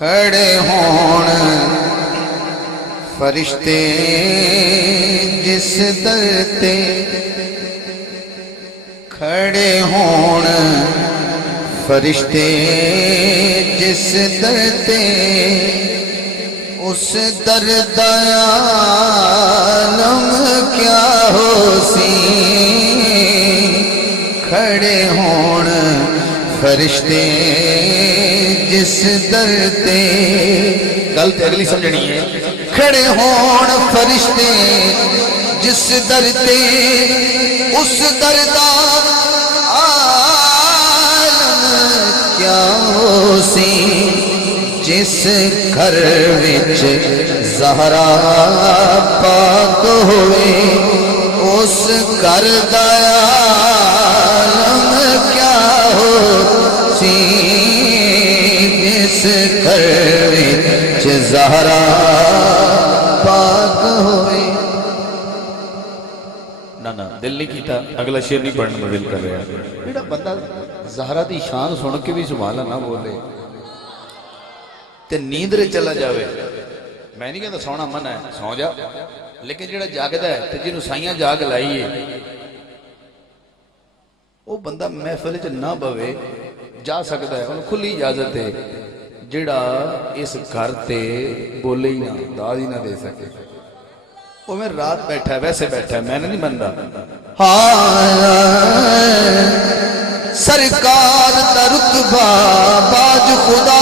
کھڑے ہون فرشتے جس در تے کھڑے ہون فرشتے جس در تے اس در عالم کیا ہو سی کھڑے ہون فرشتے جس در تے گل تے اگلی سمجھنی ہے کھڑے ہون فرشتے جس در تے اس در دا عالم کیا ہو سی جس گھر وچ زہرا پاک ہوئے اس گھر دا عالم کیا ہو سی جس گھر وچ زہرا پاک ہوئے نا دل نہیں کیتا اگلا شعر نہیں پڑھنے میں دل کر رہا جڑا بندہ زہرا دی شان سن کے بھی سبحان اللہ نہ بولے تے نیندرے چلا جاوے میں نہیں کہتا سونا من ہے سو جا لیکن جڑا جاگدا ہے تے جنوں سائیاں جاگ لائیے وہ بندہ محفل چ نہ بوے جا سکتا ہے انہوں کھلی اجازت ہے جڑا اس گھر تے بولے ہی نہ داد ہی نہ دے سکے وہ میں رات بیٹھا ہے ویسے بیٹھا ہے میں نے نہیں بندہ سرکار دا رتبہ باج خدا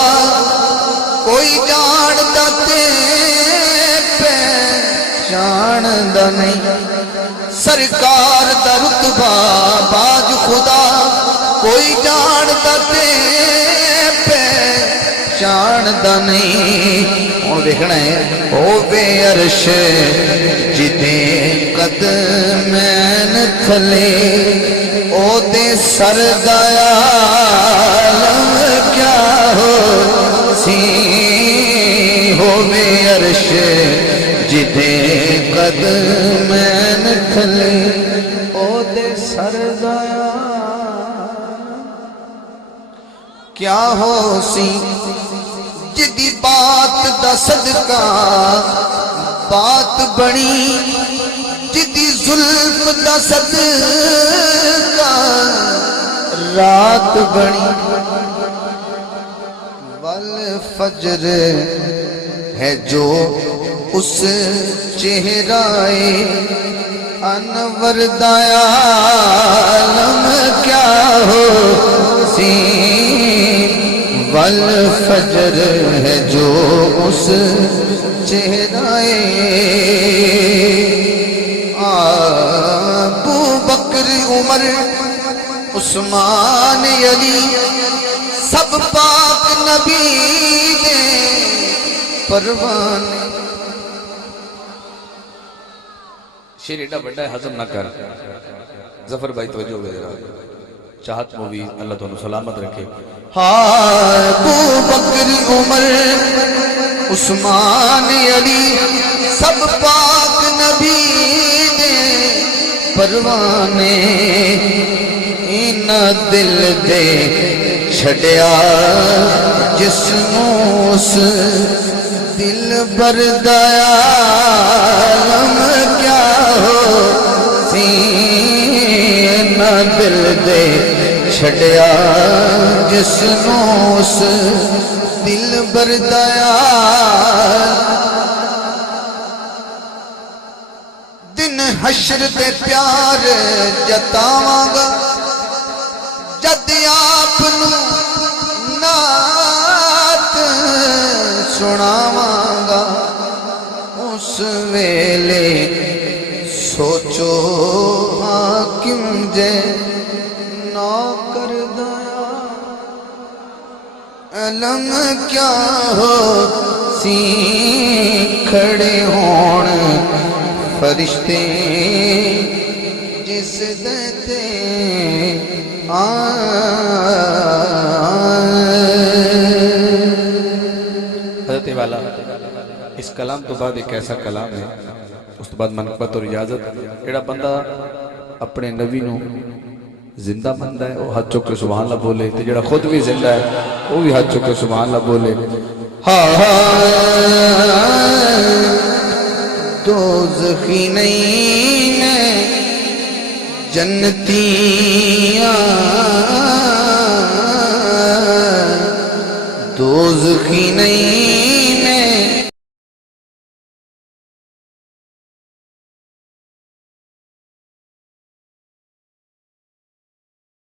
کوئی جاندا تے پہچاندا نہیں سرکار دا رتبہ باج خدا کوئی جاندا تے پہچاندا نہیں ہن دیکھنا ہے او بے عرش جدے قدمین تھلے او دے سر دا عالم کیا ہو سی ہو بے عرش جدے قدمین تھلے او دے سر دا کیا ہو سی جدی بات دا صدقہ بات بنی جدی زلف دا صدقہ رات بنی والفجر ہے جو اس چہرائے انور دا عالم کیا ہو سی والفجر ہے جو اس چہرائے ابو بکر عمر عثمان علی سب پاک نبی دے پروانے شیر ایڈا بڑا ہے حضم نہ کر ظفر بھائی توجہ ہوئے ذرا چاہت مووی اللہ تو سلامت رکھے ابو بکر عمر عثمان علی سب پاک نبی دے پروانے ان دل دے چھڑیا جسموں اس دل بردا عالم کیا ہو سی ان دل دے چھڑیا جسموں اس دل بردا دن حشر تے پیار جتاواں گا جد آپ نو نعت سناواں گا اس ویلے سوچو حاکم جے نوکر دیا علم کیا ہو سی کھڑے ہون فرشتے جس دیتے حضرت والا اس کلام تو بعد ایک ایسا کلام ہے اس تو بعد منقبت اور اجازت ایڑا بندہ اپنے نبی نو زندہ بندہ ہے وہ ہاتھ چک کے سبحان اللہ بولے تے جڑا خود بھی زندہ ہے وہ بھی ہاتھ چک کے سبحان اللہ بولے دوزخی نہیں میں جنتیاں، دوزخی نہیں میں